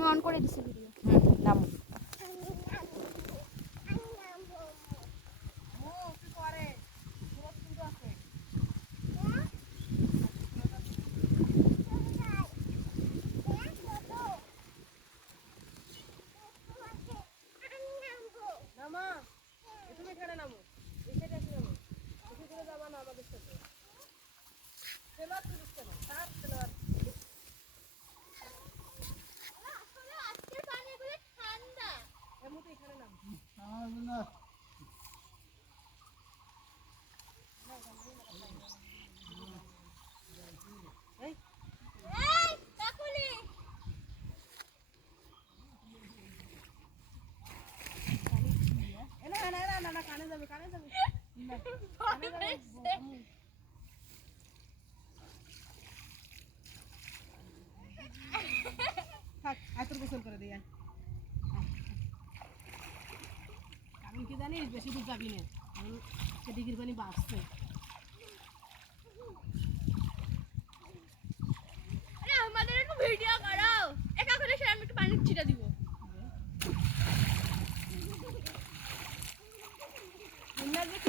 আমি অন করে দিছি ভিডিও। নামো। গোসল করে দিয়ে কারণ কি জানিস বেশি দূর যাবি না, ডিগির পানি বাড়ছে। আমাদের একটু ভিডিও করো, একা করে সে আমি একটু পানি ছিটা দিব।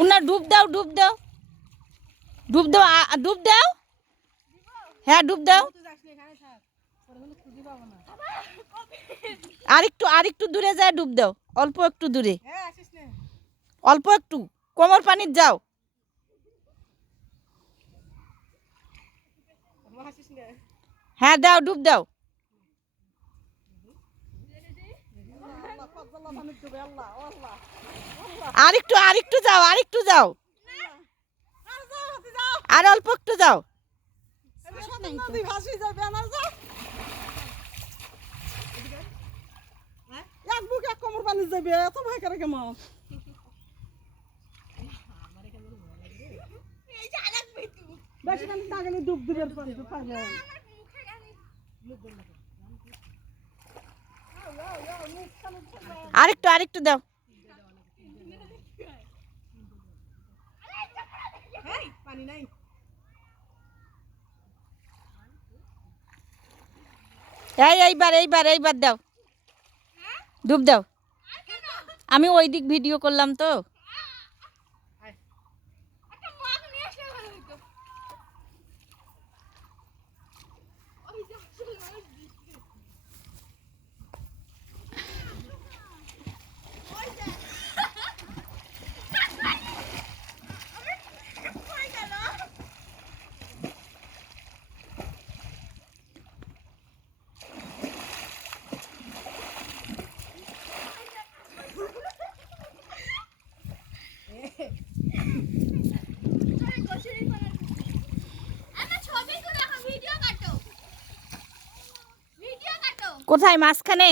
উনা ডুব দাও, ডুব দাও, ডুব দাও, ডুব দাও। হ্যাঁ ডুব দাও। আরেকটু দূরে যায় ডুব দাও, অল্প একটু দূরে, অল্প একটু কোমর পানির যাও। হ্যাঁ দাও, ডুব দাও। আরেকটু যাও, আরেকটু যাও, আর অল্প একটু যাও। কোমর পানি যাবে, এত ভয় করে কেমন? বেশি পানি না গেলে ডুব দিবে। আরেকটু দাও। পানি নাই। এইবার দাও, ডুব দাও। আমি ওই দিক ভিডিও করলাম তো। কোথায়? মাঝখানে?